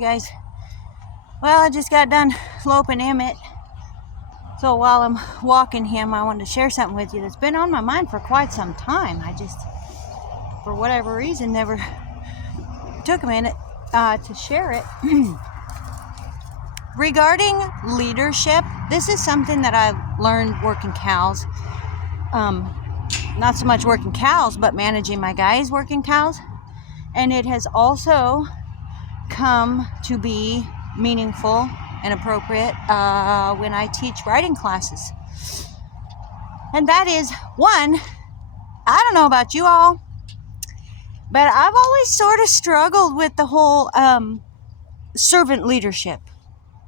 guys. Well, I just got done loping Emmett. So while I'm walking him, I wanted to share something with you that's been on my mind for quite some time. I just, for whatever reason, never took a minute to share it. Regarding leadership, this is something that I learned working cows. Not so much working cows, but managing my guys working cows. And it has also come to be meaningful and appropriate when I teach writing classes. And that is, one, I don't know about you all, but I've always sort of struggled with the whole servant leadership.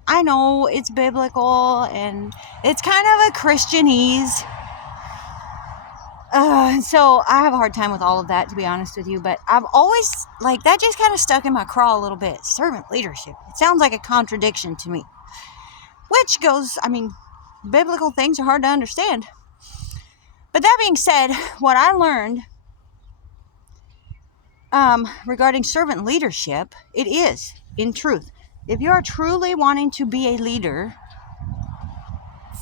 I know it's biblical and it's kind of a Christianese. So I have a hard time with all of that, to be honest with you. But I've always, that just kind of stuck in my craw a little bit. Servant leadership. It sounds like a contradiction to me. Which goes, biblical things are hard to understand. But that being said, what I learned regarding servant leadership, it is, in truth, if you are truly wanting to be a leader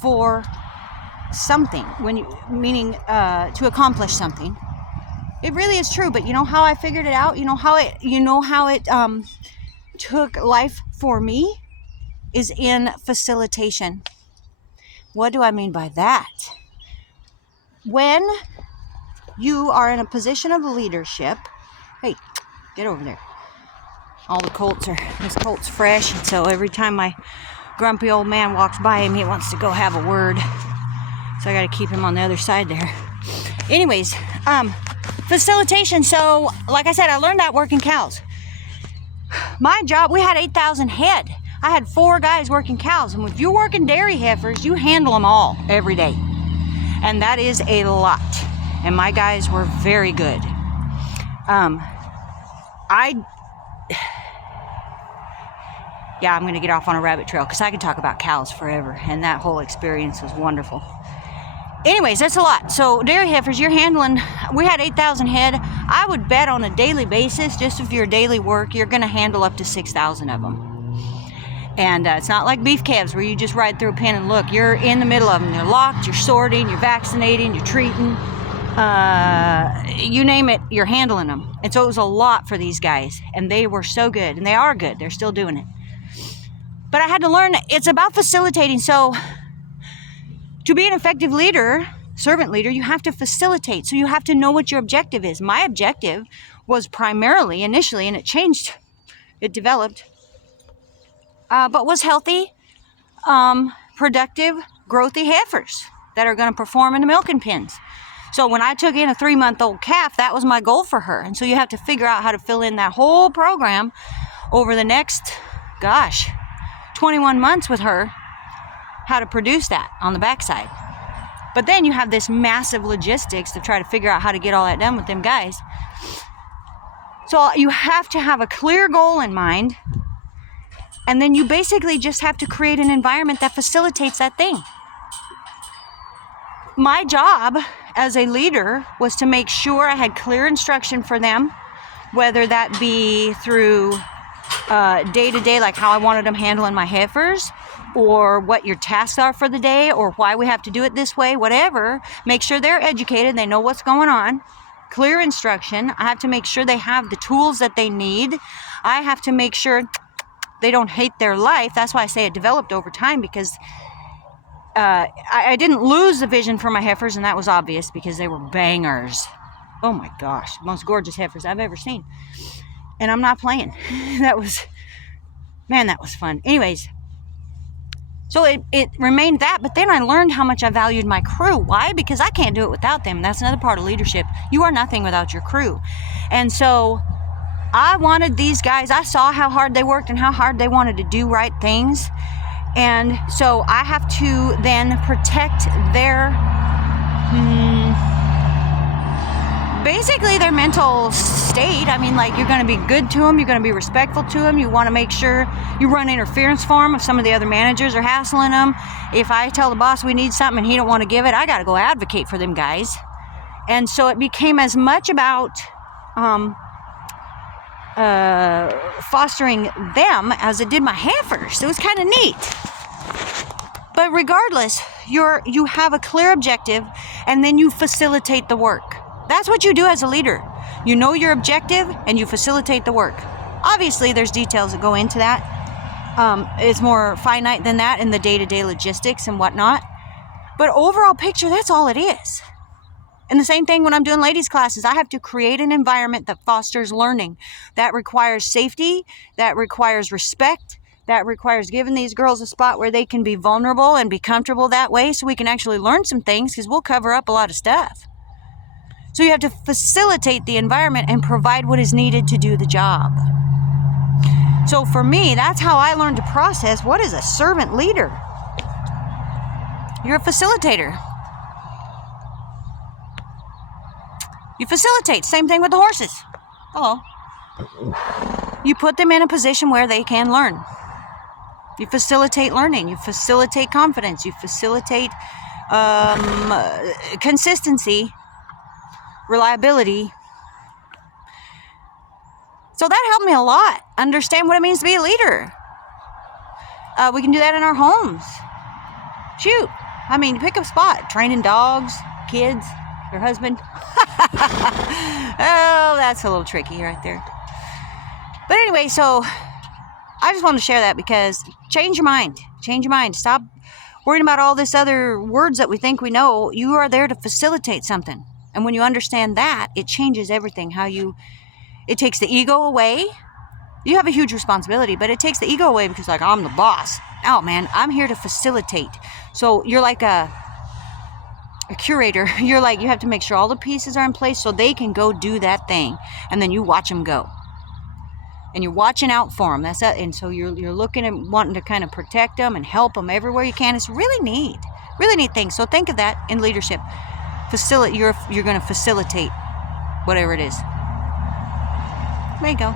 for something, meaning to accomplish something, it really is true. But you know how I figured it out? You know how it took life for me is in facilitation. What do I mean by that? When you are in a position of leadership, hey, get over there. This colt's fresh, and so every time my grumpy old man walks by him, he wants to go have a word. So I got to keep him on the other side there. Anyways, facilitation. So, like I said, I learned that working cows. My job, we had 8,000 head. I had 4 guys working cows. And if you're working dairy heifers, you handle them all every day. And that is a lot. And my guys were very good. I'm going to get off on a rabbit trail because I could talk about cows forever. And that whole experience was wonderful. Anyways, that's a lot. So dairy heifers, you're handling, we had 8,000 head. I would bet on a daily basis, just if you're daily work, you're going to handle up to 6,000 of them. And it's not like beef calves where you just ride through a pen and look. You're in the middle of them. They're locked, you're sorting, you're vaccinating, you're treating. You name it, you're handling them. And so it was a lot for these guys. And they were so good. And they are good. They're still doing it. But I had to learn it's about facilitating. So to be an effective leader, servant leader, you have to facilitate. So you have to know what your objective is. My objective was primarily, initially, and it changed, it developed, but was healthy, productive, growthy heifers that are going to perform in the milking pens. So when I took in a 3-month-old calf, that was my goal for her. And so you have to figure out how to fill in that whole program over the next, 21 months with her, how to produce that on the backside. But then you have this massive logistics to try to figure out how to get all that done with them guys. So you have to have a clear goal in mind, and then you basically just have to create an environment that facilitates that thing. My job as a leader was to make sure I had clear instruction for them, whether that be through day-to-day, like how I wanted them handling my heifers, or what your tasks are for the day, or why we have to do it this way, whatever. Make sure they're educated, they know what's going on. Clear instruction. I have to make sure they have the tools that they need. I have to make sure they don't hate their life. That's why I say it developed over time, because I didn't lose the vision for my heifers, and that was obvious because they were bangers. Oh my gosh, most gorgeous heifers I've ever seen. And I'm not playing. That was fun. Anyways, so it remained that, but then I learned how much I valued my crew. Why? Because I can't do it without them. That's another part of leadership. You are nothing without your crew. And so I wanted these guys, I saw how hard they worked and how hard they wanted to do right things. And so I have to then protect their, basically their mental state. You're going to be good to them. You're going to be respectful to them. You want to make sure you run interference for them if some of the other managers are hassling them. If I tell the boss we need something and he don't want to give it, I got to go advocate for them guys. And so it became as much about fostering them as it did my heifers. It was kind of neat. But regardless, you have a clear objective, and then you facilitate the work. That's what you do as a leader. You know your objective, and you facilitate the work. Obviously, there's details that go into that. It's more finite than that in the day-to-day logistics and whatnot. But overall picture, that's all it is. And the same thing when I'm doing ladies' classes. I have to create an environment that fosters learning. That requires safety. That requires respect. That requires giving these girls a spot where they can be vulnerable and be comfortable that way, so we can actually learn some things, because we'll cover up a lot of stuff. So you have to facilitate the environment and provide what is needed to do the job. So for me, that's how I learned to process what is a servant leader. You're a facilitator. You facilitate. Same thing with the horses. Hello. You put them in a position where they can learn. You facilitate learning. You facilitate confidence. You facilitate consistency, reliability. So that helped me a lot. Understand what it means to be a leader. We can do that in our homes. Shoot. I mean, pick a spot. Training dogs, kids, your husband. Oh, that's a little tricky right there. But anyway, so I just want to share that, because change your mind. Change your mind. Stop worrying about all this other words that we think we know. You are there to facilitate something. And when you understand that, it changes everything. It takes the ego away. You have a huge responsibility, but it takes the ego away, because like, I'm the boss. Oh man, I'm here to facilitate. So you're like a curator. You're like, you have to make sure all the pieces are in place so they can go do that thing. And then you watch them go. And you're watching out for them. That's it. And so you're looking and wanting to kind of protect them and help them everywhere you can. It's really neat thing. So think of that in leadership. You're going to facilitate whatever it is. There you go.